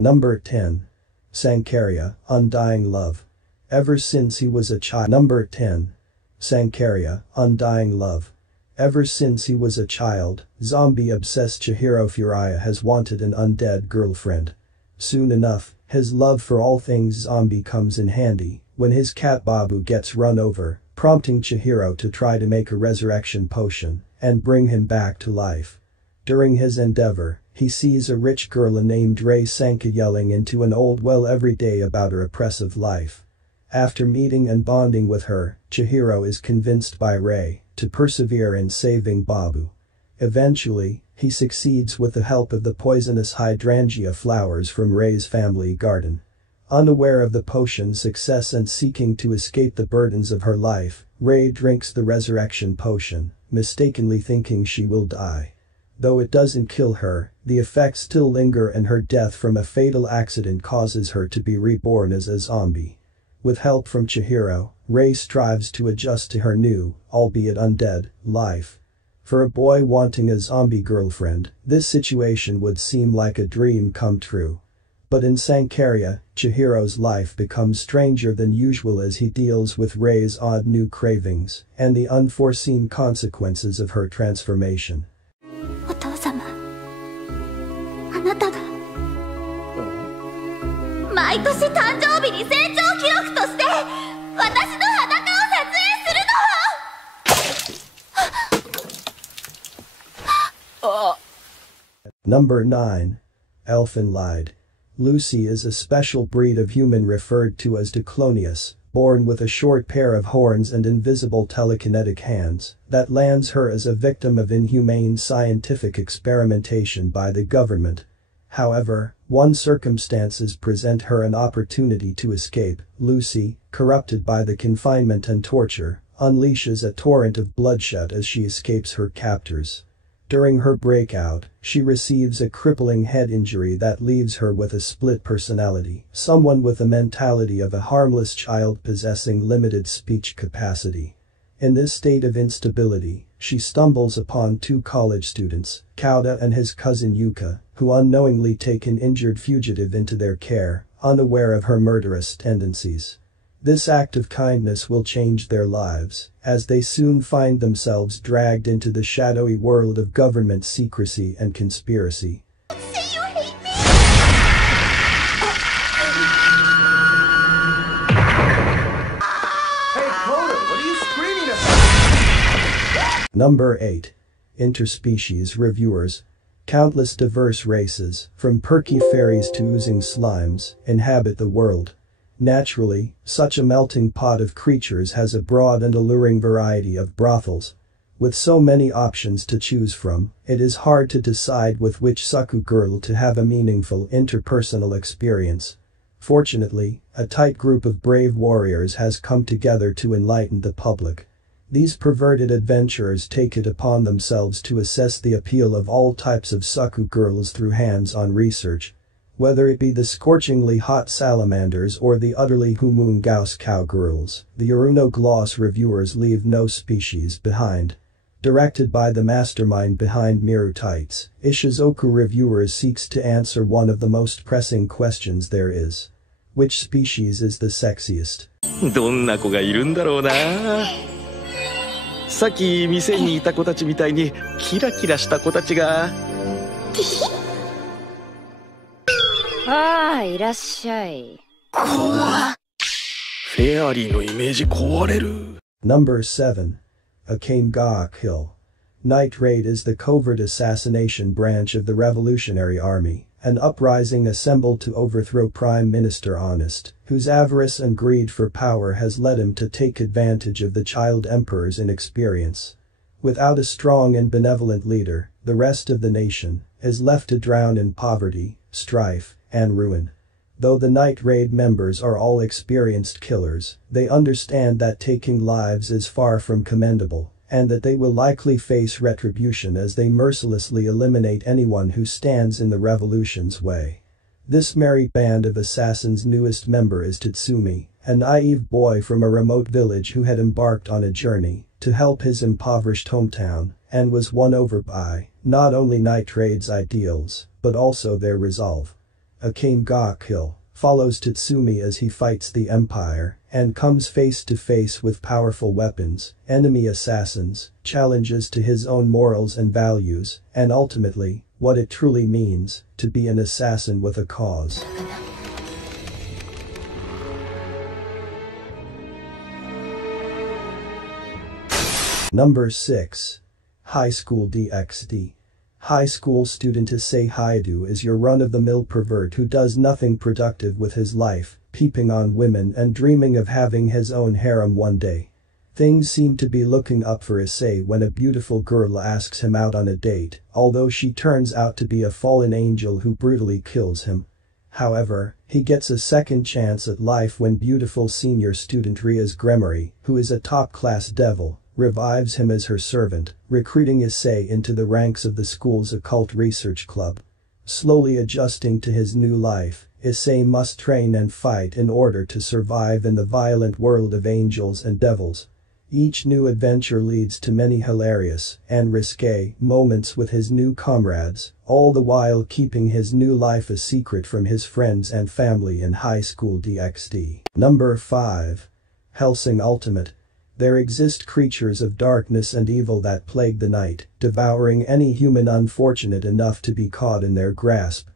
Number 10. Sankarya, Undying Love. Ever since he was a child. Number 10. Sankarya, Undying Love. Ever since he was a child, zombie-obsessed Chihiro Furuya has wanted an undead girlfriend. Soon enough, his love for all things zombie comes in handy when his cat Babu gets run over, prompting Chihiro to try to make a resurrection potion and bring him back to life. During his endeavor, he sees a rich girl named Rei Sanka yelling into an old well every day about her oppressive life. After meeting and bonding with her, Chihiro is convinced by Rei to persevere in saving Babu. Eventually, he succeeds with the help of the poisonous hydrangea flowers from Rei's family garden. Unaware of the potion's success and seeking to escape the burdens of her life, Rei drinks the resurrection potion, mistakenly thinking she will die. Though it doesn't kill her, the effects still linger and her death from a fatal accident causes her to be reborn as a zombie. With help from Chihiro, Rei strives to adjust to her new, albeit undead, life. For a boy wanting a zombie girlfriend, this situation would seem like a dream come true. But in Sankarya, Chihiro's life becomes stranger than usual as he deals with Rei's odd new cravings and the unforeseen consequences of her transformation. お父様、あなたが毎年誕生日に成長記録として私の裸を撮影するの？ Number 9. Elfin Lied. Lucy is a special breed of human referred to as Diclonius, born with a short pair of horns and invisible telekinetic hands, that lands her as a victim of inhumane scientific experimentation by the government. However, one circumstances present her an opportunity to escape. Lucy, corrupted by the confinement and torture, unleashes a torrent of bloodshed as she escapes her captors. During her breakout, she receives a crippling head injury that leaves her with a split personality, someone with the mentality of a harmless child possessing limited speech capacity. In this state of instability, she stumbles upon two college students, Kauda and his cousin Yuka, who unknowingly take an injured fugitive into their care, unaware of her murderous tendencies. This act of kindness will change their lives, as they soon find themselves dragged into the shadowy world of government secrecy and conspiracy. Say you hate me! Hey, Coda, what are you screaming about? Number 8. Interspecies reviewers. Countless diverse races, from perky fairies to oozing slimes, inhabit the world. Naturally, such a melting pot of creatures has a broad and alluring variety of brothels. With so many options to choose from, it is hard to decide with which Saku girl to have a meaningful interpersonal experience. Fortunately, a tight group of brave warriors has come together to enlighten the public. These perverted adventurers take it upon themselves to assess the appeal of all types of Saku girls through hands-on research. Whether it be the scorchingly hot salamanders or the utterly humongous cowgirls, the Uruno Gloss reviewers leave no species behind. Directed by the mastermind behind Miru Tights, Ishizoku Reviewers seeks to answer one of the most pressing questions there is. Which species is the sexiest? どんな子がいるんだろうな。さっき店にいた子たちみたいにキラキラした子たちが。ああ、いらっしゃい。怖っ。フェアリーのイメージ壊れる。Number 7. Akamega Kill. Night Raid is the covert assassination branch of the Revolutionary Army, an uprising assembled to overthrow Prime Minister Honest, whose avarice and greed for power has led him to take advantage of the child emperor's inexperience. Without a strong and benevolent leader, the rest of the nation is left to drown in poverty, strife, and ruin. Though the Night Raid members are all experienced killers, they understand that taking lives is far from commendable, and that they will likely face retribution as they mercilessly eliminate anyone who stands in the revolution's way. This merry band of assassins' newest member is Tatsumi, a naive boy from a remote village who had embarked on a journey to help his impoverished hometown, and was won over by not only Night Raid's ideals, but also their resolve. Akame ga Kill follows Tatsumi as he fights the Empire and comes face to face with powerful weapons, enemy assassins, challenges to his own morals and values, and ultimately, what it truly means to be an assassin with a cause. Number 6. High School DxD. High school student Issei Haidu is your run-of-the-mill pervert who does nothing productive with his life, peeping on women and dreaming of having his own harem one day. Things seem to be looking up for Issei when a beautiful girl asks him out on a date, although she turns out to be a fallen angel who brutally kills him. However, he gets a second chance at life when beautiful senior student Ria's Gremory, who is a top-class devil, revives him as her servant, recruiting Issei into the ranks of the school's occult research club. Slowly adjusting to his new life, Issei must train and fight in order to survive in the violent world of angels and devils. Each new adventure leads to many hilarious and risque moments with his new comrades, all the while keeping his new life a secret from his friends and family in High School DxD. Number 5. Hellsing Ultimate. There exist creatures of darkness and evil that plague the night, devouring any human unfortunate enough to be caught in their grasp.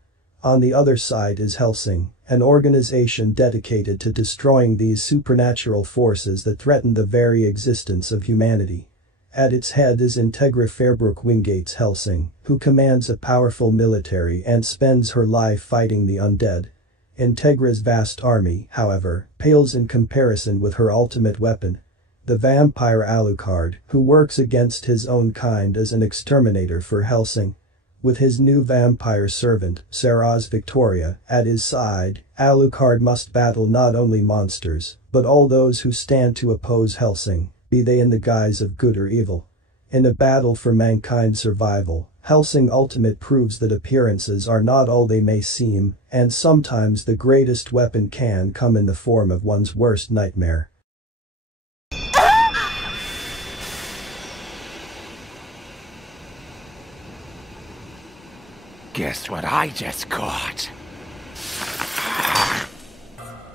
On the other side is Hellsing, an organization dedicated to destroying these supernatural forces that threaten the very existence of humanity. At its head is Integra Fairbrook Wingate's Hellsing, who commands a powerful military and spends her life fighting the undead. Integra's vast army, however, pales in comparison with her ultimate weapon. The vampire Alucard, who works against his own kind as an exterminator for Hellsing. With his new vampire servant, Saraz Victoria, at his side, Alucard must battle not only monsters, but all those who stand to oppose Hellsing, be they in the guise of good or evil. In a battle for mankind's survival, Hellsing Ultimate proves that appearances are not all they may seem, and sometimes the greatest weapon can come in the form of one's worst nightmare. Guess what I just caught?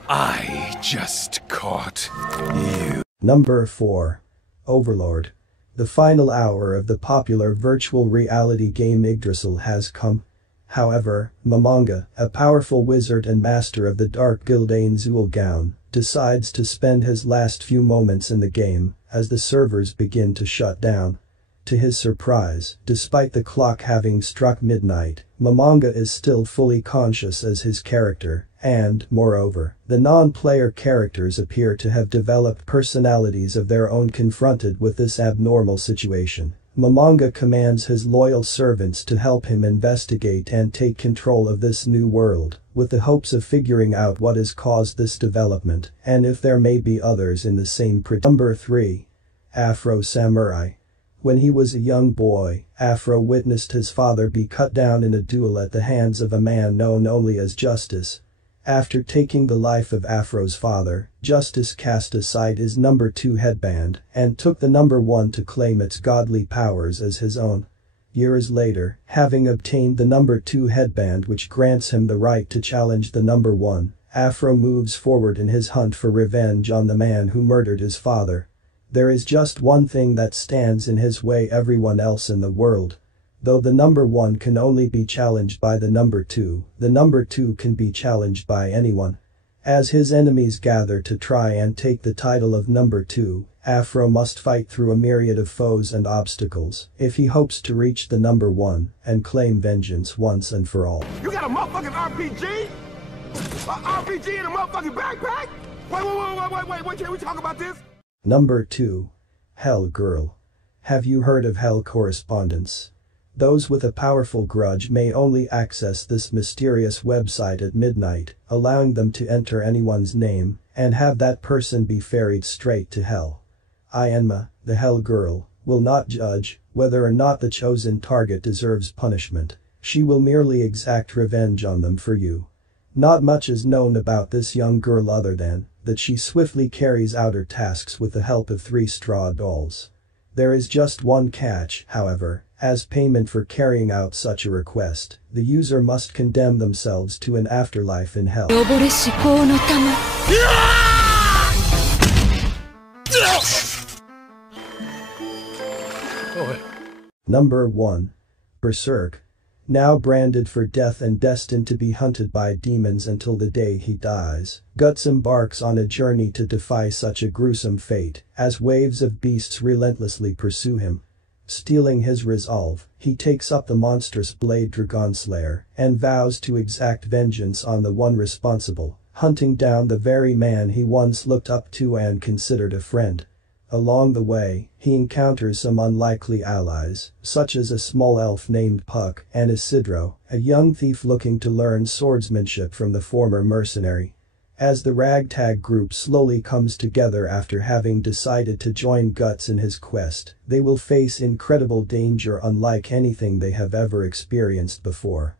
I just caught you. Number 4. Overlord. The final hour of the popular virtual reality game Yggdrasil has come. However, Momonga, a powerful wizard and master of the Dark Gildane Zul'Gaun, decides to spend his last few moments in the game as the servers begin to shut down. To his surprise, despite the clock having struck midnight, Momonga is still fully conscious as his character, and, moreover, the non-player characters appear to have developed personalities of their own. Confronted with this abnormal situation, Momonga commands his loyal servants to help him investigate and take control of this new world, with the hopes of figuring out what has caused this development, and if there may be others in the same predicament. Number 3. Afro Samurai. When he was a young boy, Afro witnessed his father be cut down in a duel at the hands of a man known only as Justice. After taking the life of Afro's father, Justice cast aside his number 2 headband and took the number 1 to claim its godly powers as his own. Years later, having obtained the number 2 headband which grants him the right to challenge the number 1, Afro moves forward in his hunt for revenge on the man who murdered his father. There is just one thing that stands in his way: everyone else in the world. Though the number 1 can only be challenged by the number 2 can be challenged by anyone. As his enemies gather to try and take the title of number 2, Afro must fight through a myriad of foes and obstacles if he hopes to reach the number 1 and claim vengeance once and for all. You got a motherfucking RPG? RPG in a motherfucking backpack? Wait, can we talk about this? Number 2. Hell Girl. Have you heard of Hell Correspondence? Those with a powerful grudge may only access this mysterious website at midnight, allowing them to enter anyone's name and have that person be ferried straight to hell. Ayanma, the Hell Girl, will not judge whether or not the chosen target deserves punishment. She will merely exact revenge on them for you. Not much is known about this young girl other than that she swiftly carries out her tasks with the help of 3 straw dolls. There is just one catch, however, As payment for carrying out such a request, the user must condemn themselves to an afterlife in hell. Number 1. Berserk. Now branded for death and destined to be hunted by demons until the day he dies, Guts embarks on a journey to defy such a gruesome fate, as waves of beasts relentlessly pursue him. Stealing his resolve, he takes up the monstrous blade Dragon Slayer and vows to exact vengeance on the one responsible, hunting down the very man he once looked up to and considered a friend. Along the way, he encounters some unlikely allies, such as a small elf named Puck and Isidro, a young thief looking to learn swordsmanship from the former mercenary. As the ragtag group slowly comes together after having decided to join Guts in his quest, they will face incredible danger unlike anything they have ever experienced before.